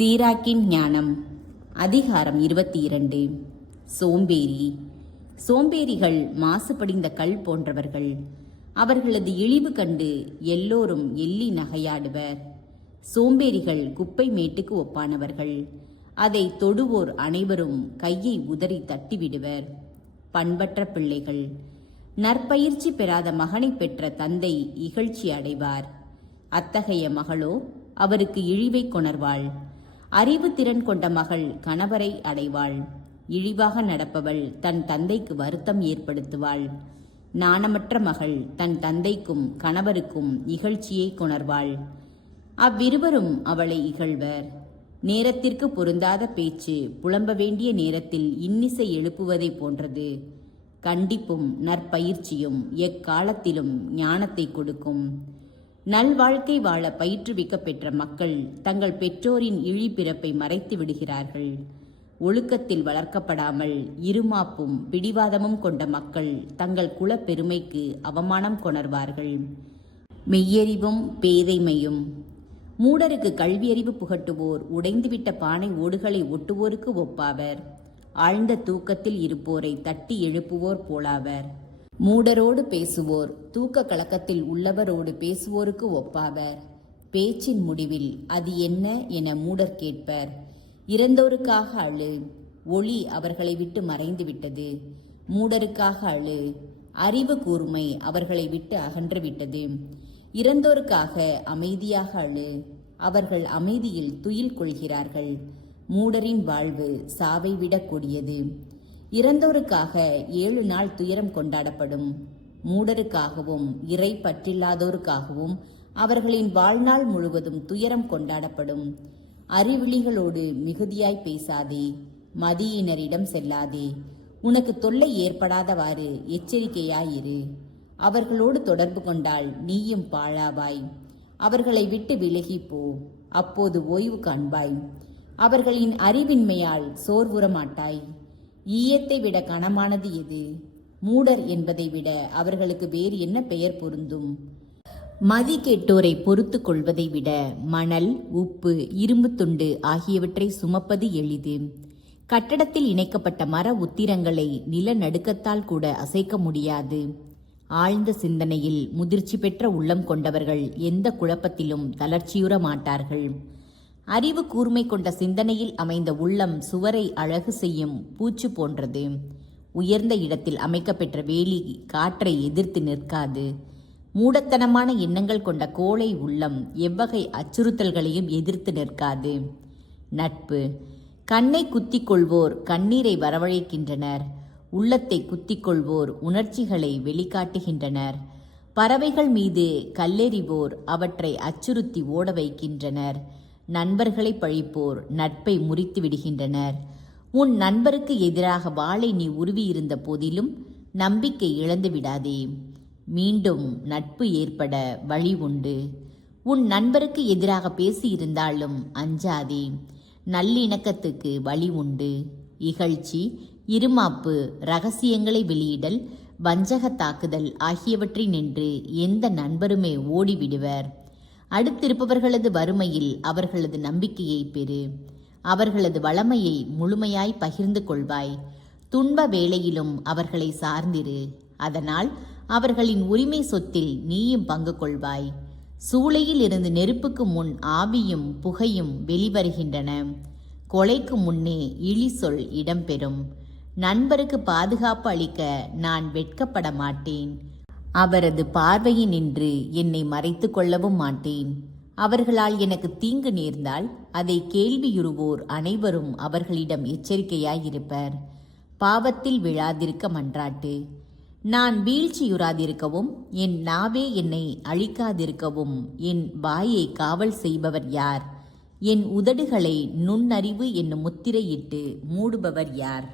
சீராக்கின் ஞானம். அதிகாரம் 22. சோம்பேறி. சோம்பேறிகள் மாசுபடிந்த கல் போன்றவர்கள். அவர்களது இழிவு கண்டு எல்லோரும் எள்ளி நகையாடுவர். சோம்பேறிகள் குப்பை மேட்டுக்கு ஒப்பானவர்கள். அதை தொடுவோர் அனைவரும் கையை உதறி தட்டிவிடுவர். பண்பற்ற பிள்ளைகள். நற்பயிற்சி பெறாத மகனை பெற்ற தந்தை இகழ்ச்சி அடைவார். அத்தகைய மகளோ அவருக்கு இழிவை கொணர்வாள். அறிவு திறன் கொண்ட மகள் கணவரை அடைவாள். இழிவாக நடப்பவள் தன் தந்தைக்கு வருத்தம் ஏற்படுத்துவாள். நாணமற்ற மகள் தன் தந்தைக்கும் கணவருக்கும் இகழ்ச்சியை கொணர்வாள். அவ்விருவரும் அவளை இகழ்வர். நேரத்திற்கு பொருந்தாத பேச்சு புலம்ப வேண்டிய நேரத்தில் இன்னிசை எழுப்புவதை போன்றது. கண்டிப்பும் நற்பயிற்சியும் எக்காலத்திலும் ஞானத்தை கொடுக்கும். நல்வாழ்க்கை வாழ பயிற்றுவிக்க பெற்ற மக்கள் தங்கள் பெற்றோரின் இழிபிறப்பை மறைத்து விடுகிறார்கள். ஒழுக்கத்தில் வளர்க்கப்படாமல் இருமாப்பும் பிடிவாதமும் கொண்ட மக்கள் தங்கள் குல பெருமைக்கு அவமானம் கொணர்வார்கள். மெய்யறிவும் பேதைமையும். மூடருக்கு கல்வியறிவு புகட்டுவோர் உடைந்துவிட்ட பானை ஓடுகளை ஒட்டுவோருக்கு ஒப்பாவர். ஆழ்ந்த தூக்கத்தில் இருப்போரை தட்டி எழுப்புவோர் போலாவர். மூடரோடு பேசுவோர் தூக்க கலக்கத்தில் உள்ளவரோடு பேசுவோருக்கு ஒப்பாவர். பேச்சின் முடிவில் அது என்ன என மூடர் கேட்பர். இறந்தோருக்காக அழு, ஒளி அவர்களை விட்டு மறைந்து விட்டது. மூடருக்காக அழு, அறிவு கூர்மை அவர்களை விட்டு அகன்றுவிட்டது. இறந்தோருக்காக அமைதியாக அழு, அவர்கள் அமைதியில் துயில் கொள்கிறார்கள். மூடரின் வாழ்வு சாவை விடக் கூடியது. இறந்தோருக்காக 7 நாள் துயரம் கொண்டாடப்படும். மூடருக்காகவும் இறை பற்றில்லாதோருக்காகவும் அவர்களின் வாழ்நாள் முழுவதும் துயரம் கொண்டாடப்படும். அறிவிலிகளோடு மிகுதியாய் பேசாதே, மதியினரிடம் செல்லாதே. உனக்கு தொல்லை ஏற்படாதவாறு எச்சரிக்கையாயிரு. அவர்களோடு தொடர்பு கொண்டால் நீயும் பாழாவாய். அவர்களை விட்டு விலகிப்போ, அப்போது ஓய்வு காண்பாய். அவர்களின் அறிவின்மையால் சோர்வுற மாட்டாய். ஈயத்தை விட கனமானது எது? மூடர் என்பதை விட அவர்களுக்கு வேறு என்ன பெயர் பொருந்தும்? மதி கெட்டோரை பொறுத்து கொள்வதை விட மணல், உப்பு, இரும்பு துண்டு ஆகியவற்றை சுமப்பது எளிது. கட்டடத்தில் இணைக்கப்பட்ட மர உத்திரங்களை நிலநடுக்கத்தால் கூட அசைக்க முடியாது. ஆழ்ந்த சிந்தனையில் முதிர்ச்சி பெற்ற உள்ளம் கொண்டவர்கள் எந்த குழப்பத்திலும் தளர்ச்சியுற மாட்டார்கள். அறிவு கூர்மை கொண்ட சிந்தனையில் அமைந்த உள்ளம் சுவரை அழகு செய்யும் பூச்சு போன்றது. உயர்ந்த இடத்தில் அமைக்கப்பெற்ற வேலி காற்றை எதிர்த்து நிற்காது. மூடத்தனமான எண்ணங்கள் கொண்ட கோழை உள்ளம் எவ்வகை அச்சுறுத்தல்களையும் எதிர்த்து நிற்காது. நட்பு. கண்ணை குத்திக் கொள்வோர் கண்ணீரை வரவழைக்கின்றனர். உள்ளத்தை குத்திக் கொள்வோர் உணர்ச்சிகளை வெளிக்காட்டுகின்றனர். பறவைகள் மீது கல்லெறிவோர் அவற்றை அச்சுறுத்தி ஓட வைக்கின்றனர். நண்பர்களை பழிப்போர் நட்பை முறித்து விடுகின்றனர். உன் நண்பருக்கு எதிராக வாளை நீ உருவியிருந்த போதிலும் நம்பிக்கை இழந்து விடாதே. மீண்டும் நட்பு ஏற்பட வழி உண்டு. உன் நண்பருக்கு எதிராக பேசியிருந்தாலும் அஞ்சாதே. நல்லிணக்கத்துக்கு வழி உண்டு. இகழ்ச்சி, இருமாப்பு, இரகசியங்களை வெளியிடல், வஞ்சக தாக்குதல் ஆகியவற்றினின்று எந்த நண்பருமே ஓடிவிடுவர். அடுத்திருப்பவர்களது வறுமையில் அவர்களது நம்பிக்கையை பெறு. அவர்களது வளமையை முழுமையாய் பகிர்ந்து கொள்வாய். துன்ப வேளையிலும் அவர்களை சார்ந்திரு. அதனால் அவர்களின் உரிமை சொத்தில் நீயும் பங்கு கொள்வாய். சூளையில் இருந்து நெருப்புக்கு முன் ஆவியும் புகையும் வெளிவருகின்றன. கொலைக்கு முன்னே இழி சொல் இடம்பெறும். நண்பருக்கு பாதுகாப்பு அளிக்க நான் வெட்கப்பட மாட்டேன். அவரது பார்வையினின்று என்னை மறைத்து கொள்ளவும் மாட்டேன். அவர்களால் எனக்கு தீங்கு நேர்ந்தால் அதை கேள்வியுறுவோர் அனைவரும் அவர்களிடம் எச்சரிக்கையாயிருப்பர். பாவத்தில் விழாதிருக்க மன்றாட்டு. நான் வீழ்ச்சியுறாதிருக்கவும் என் நாவே என்னை அழிக்காதிருக்கவும் என் வாயை காவல் செய்பவர் யார்? என் உதடுகளை நுண்ணறிவு என்னும் முத்திரையிட்டு மூடுபவர் யார்?